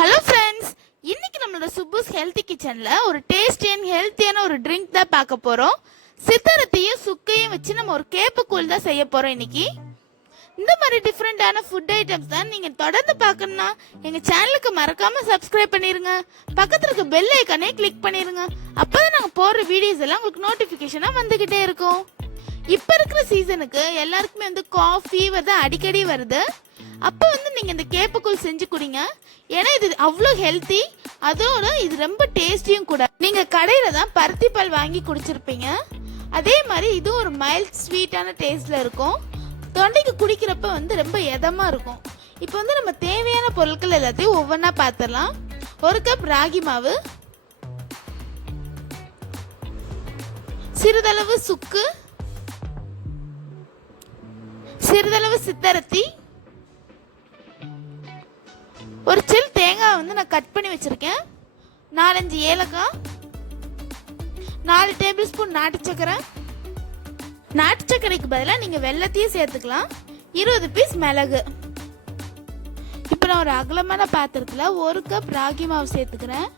Hello friends, இன்னைக்கு நம்மளோட சுப்புஸ் healthy கிச்சன்ல ஒரு டேஸ்டி அண்ட் ஹெல்த்தியான ஒரு ட்ரிங்க் தான் பார்க்க போறோம். சித்தரத்தையும் சுக்கையும் வச்சு நம்ம ஒரு கேப்ப கூழ் தான் செய்ய போறோம் இன்னைக்கு. இந்த மாதிரி டிஃப்ரெண்டான ஃபுட் ஐட்டம்ஸ் தான் நீங்க தொடர்ந்து பார்க்கணும்னா எங்க சேனலுக்கு மறக்காம சப்ஸ்கிரைப் பண்ணிருங்க. பக்கத்துல இருக்க பெல் ஐக்கானே கிளிக் பண்ணிருங்க. அப்பதான் நாங்க போடுற வீடியோஸ் எல்லாம் உங்களுக்கு நோட்டிபிகேஷனா வந்துகிட்டே இருக்கும். இப்ப இருக்கிற சீசனுக்கு எல்லாருக்குமே காஃபி தான் அடிக்கடி வருது. அப்போ நீங்க இந்த கேப்பக்கூழ் செஞ்சு குடிங்க. ஏன்னா இது அவ்வளோ ஹெல்த்தி, அதோட இது ரொம்ப டேஸ்டியும் கூட. நீங்க கடையில தான் பருத்தி பால் வாங்கி குடிச்சிருப்பீங்க, அதே மாதிரி இதுவும் ஒரு மைல்ட் ஸ்வீட்டான டேஸ்ட்ல இருக்கும். தொண்டைக்கு குடிக்கிறப்ப ரொம்ப எதமா இருக்கும். இப்போ நம்ம தேவையான பொருட்கள் எல்லாத்தையும் ஒவ்வொன்றா பார்த்துடலாம். ஒரு கப் ராகி மாவு, சிறிதளவு சுக்கு, சிறிதளவு சித்தரத்தி, ஒரு சில் தேங்காய் நான் கட் பண்ணி வச்சிருக்கேன், 4-5 ஏலக்காய், 4 டேபிள் ஸ்பூன் நாட்டு சக்கரை. நாட்டு சக்கரைக்கு பதிலாக நீங்கள் வெல்லத்தையும் சேர்த்துக்கலாம். 20 பீஸ் மிளகு. இப்போ நான் ஒரு அகலமான பாத்திரத்தில் 1 கப் ராகி மாவு சேர்த்துக்கிறேன்.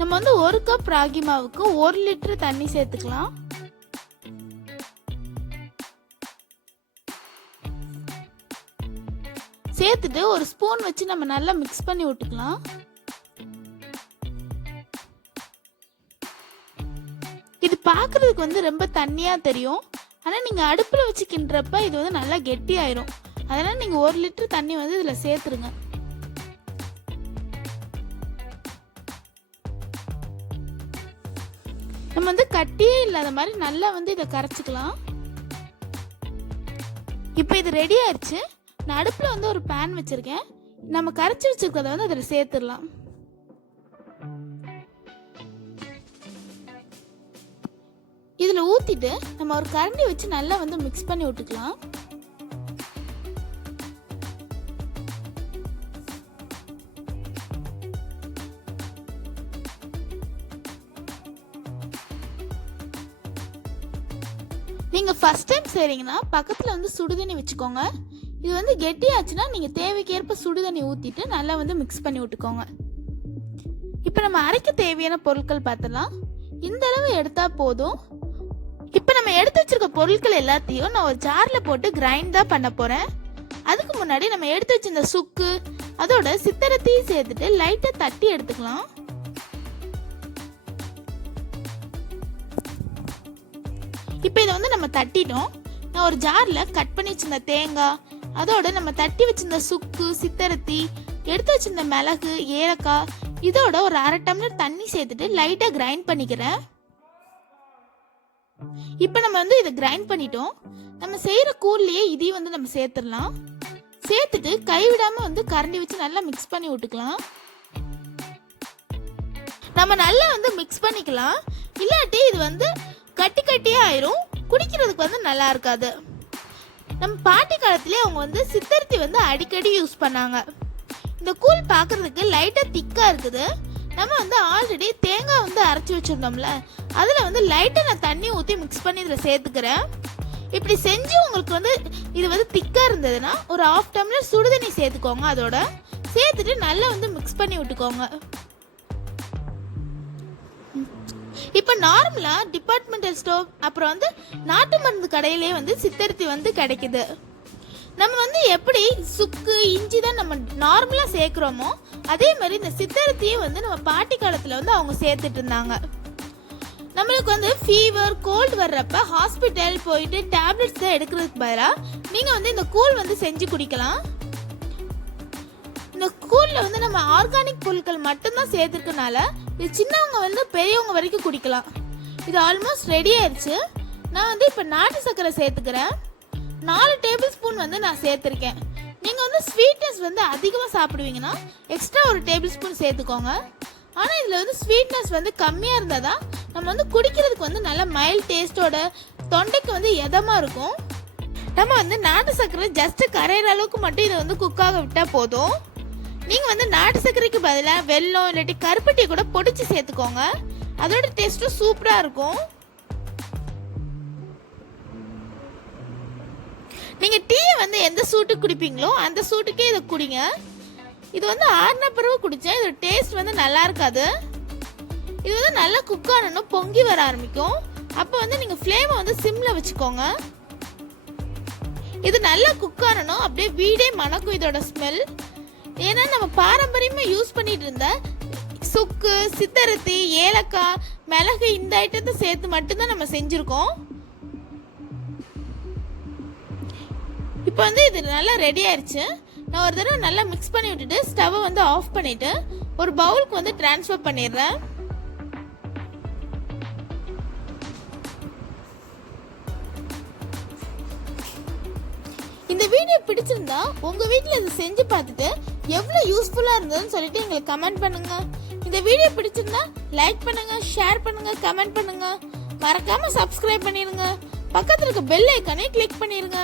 நம்ம 1 கப் ராகி மாவுக்கு 1 லிட்டர் தண்ணி சேர்த்துக்கலாம். சேர்த்துட்டு ஒரு ஸ்பூன் வச்சு நம்ம நல்லா மிக்ஸ் பண்ணி விட்டுக்கலாம். இது பார்க்கறதுக்கு ரொம்ப தண்ணியா தெரியும், ஆனா நீங்க அடுப்புல வச்சு கிண்டுறப்ப இது நல்லா கெட்டி ஆயிரும். அதனால நீங்க 1 லிட்டர் தண்ணி இதுல சேர்த்துருங்க. நம்ம கட்டியே இல்லாத மாதிரி நல்லா இதை கரைச்சிக்கலாம். இப்போ இது ரெடி ஆயிடுச்சு. நான் அடுப்பில் ஒரு பேன் வச்சிருக்கேன். நம்ம கரைச்சி வச்சிருக்கிறத அதில் சேர்த்துடலாம். இதில் ஊற்றிட்டு நம்ம ஒரு கரண்டி வச்சு நல்லா மிக்ஸ் பண்ணி விட்டுக்கலாம். நீங்கள் ஃபர்ஸ்ட் டைம் செய்கிறீங்கன்னா பக்கத்தில் சுடுதண்ணி வச்சுக்கோங்க. இது கெட்டியாச்சுன்னா நீங்கள் தேவைக்கேற்ப சுடுதண்ணி ஊற்றிட்டு நல்லா மிக்ஸ் பண்ணி விட்டுக்கோங்க. இப்போ நம்ம அரைக்க தேவையான பொருட்கள் பார்த்துலாம். இந்த அளவு எடுத்தால் போதும். இப்போ நம்ம எடுத்து வச்சிருக்க பொருட்கள் எல்லாத்தையும் நான் ஒரு ஜாரில் போட்டு கிரைண்ட் தான் பண்ண போகிறேன். அதுக்கு முன்னாடி நம்ம எடுத்து வச்சிருந்த சுக்கு அதோட சித்தரத்தையும் சேர்த்துட்டு லைட்டாக தட்டி எடுத்துக்கலாம். இப்போ இதை நம்ம தட்டிட்டோம். நான் ஒரு ஜாரில் கட் பண்ணி வச்சிருந்த தேங்காய் அதோட நம்ம தட்டி வச்சிருந்த சுக்கு, சித்தரத்தி, எடுத்து வச்சிருந்த மிளகு, ஏலக்காய் இதோட ஒரு 1/2 டம்ளர் தண்ணி சேர்த்துட்டு லைட்டா கிரைண்ட் பண்ணிக்கிறேன். இப்போ நம்ம இதை கிரைண்ட் பண்ணிட்டோம். நம்ம செய்யற கூழ்லயே இதையும் நம்ம சேர்த்துடலாம். சேர்த்துட்டு கைவிடாம கரண்டி வச்சு நல்லா மிக்ஸ் பண்ணி விட்டுக்கலாம். நம்ம நல்லா மிக்ஸ் பண்ணிக்கலாம். இல்லாட்டி இது கட்டி கட்டியே ஆயிரும், குடிக்கிறதுக்கு நல்லா இருக்காது. நம்ம பாட்டி காலத்திலே அவங்க சித்தரத்தி அடிக்கடி யூஸ் பண்ணாங்க. இந்த கூழ் பார்க்கறதுக்கு லைட்டா திக்கா இருக்குது. நம்ம ஆல்ரெடி தேங்காய் அரைச்சி வச்சிருந்தோம்ல, அதுல லைட்டா நான் தண்ணி ஊற்றி மிக்ஸ் பண்ணி இதில் சேர்த்துக்கிறேன். இப்படி செஞ்சு உங்களுக்கு இது திக்கா இருந்ததுன்னா ஒரு 1/2 டம்ளர் சுடுதண்ணி சேர்த்துக்கோங்க. அதோட சேர்த்துட்டு நல்லா மிக்ஸ் பண்ணி விட்டுக்கோங்க. இப்போ நார்மலா டிபார்ட்மெண்டல் ஸ்டோர் அப்புறம் நாட்டு மருந்து கடையிலேயே சித்தரத்தி கிடைக்குது. நம்ம எப்படி சுக்கு, இஞ்சி தான் நம்ம நார்மலா சேர்க்கிறோமோ அதே மாதிரி இந்த சித்தரத்தியும் நம்ம பாட்டி காலத்துல அவங்க சேர்த்துட்டு இருந்தாங்க. நம்மளுக்கு ஃபீவர், கோல்டு வர்றப்ப ஹாஸ்பிட்டல் போயிட்டு டேப்லெட்ஸ் தான் எடுக்கிறதுக்கு பதிலாக நீங்க இந்த கூழ் செஞ்சு குடிக்கலாம். இந்த கூழ்ல நம்ம ஆர்கானிக் பொருட்கள் மட்டும்தான் சேர்த்துருக்கனால இது சின்னவங்க பெரியவங்க வரைக்கும் குடிக்கலாம். இது ஆல்மோஸ்ட் ரெடி ஆயிடுச்சு. நான் இப்போ நாட்டு சர்க்கரை சேர்த்துக்கிறேன். 4 டேபிள் ஸ்பூன் நான் சேர்த்துருக்கேன். நீங்கள் ஸ்வீட்னஸ் அதிகமாக சாப்பிடுவீங்கன்னா எக்ஸ்ட்ரா ஒரு டேபிள் ஸ்பூன் சேர்த்துக்கோங்க. ஆனால் இதில் ஸ்வீட்னஸ் கம்மியாக இருந்தால் தான் நம்ம குடிக்கிறதுக்கு நல்ல மைல்ட் டேஸ்டோட தொண்டைக்கு எதமாக இருக்கும். நம்ம நாட்டு சர்க்கரை ஜஸ்ட் கரையிற அளவுக்கு மட்டும் இதை குக்காக விட்டால் போதும். நீங்க நாட்டு சர்க்கரைக்கு பதிலாக வெல்லம் இல்லாட்டி கருப்பட்டி கூட பொடிச்சு சேர்த்துக்கோங்க. அதோட டேஸ்டும் சூப்பரா இருக்கும். நீங்க டீ எந்த சூட்டுக்கு குடிப்பீங்களோ அந்த சூட்டுக்கே இதை குடிங்க. இது வந்து ஆறின பிறகு குடிச்சா இதோட டேஸ்ட் வந்து நல்லா இருக்காது. இது வந்து நல்லா குக் ஆனணும், பொங்கி வர ஆரம்பிக்கும். அப்போ வந்து நீங்க ஃப்ளேமை வந்து சிம்ல வச்சுக்கோங்க. இது நல்லா குக் ஆனணும், அப்படியே வீடே மணக்கும் இதோட ஸ்மெல். ஏன்னா நம்ம பாரம்பரியமா யூஸ் பண்ணிட்டு இருந்த சுக்கு, சித்தரத்தி, ஏலக்காய், மிளகு இந்த ஐட்டத்தை சேர்த்து மட்டும்தான் நம்ம செஞ்சிருக்கோம். இப்போ வந்து இது நல்லா ரெடி ஆயிடுச்சு. நான் ஒரு தடவை நல்லா மிக்ஸ் பண்ணி விட்டுட்டு ஸ்டவ்வை வந்து ஆஃப் பண்ணிட்டு ஒரு பவுலுக்கு வந்து ட்ரான்ஸ்ஃபர் பண்ணிடுறேன். இந்த வீடியோ பிடிச்சிருந்தா உங்க வீட்டில் இதை செஞ்சு பார்த்துட்டு எவ்வளோ யூஸ்ஃபுல்லாக இருந்ததுன்னு சொல்லிட்டு எங்களுக்கு கமெண்ட் பண்ணுங்க. இந்த வீடியோ பிடிச்சிருந்தா லைக் பண்ணுங்க, ஷேர் பண்ணுங்க, கமெண்ட் பண்ணுங்க. மறக்காம சப்ஸ்கிரைப் பண்ணிருங்க. பக்கத்துல இருக்க பெல் ஐக்கானை கிளிக் பண்ணிருங்க.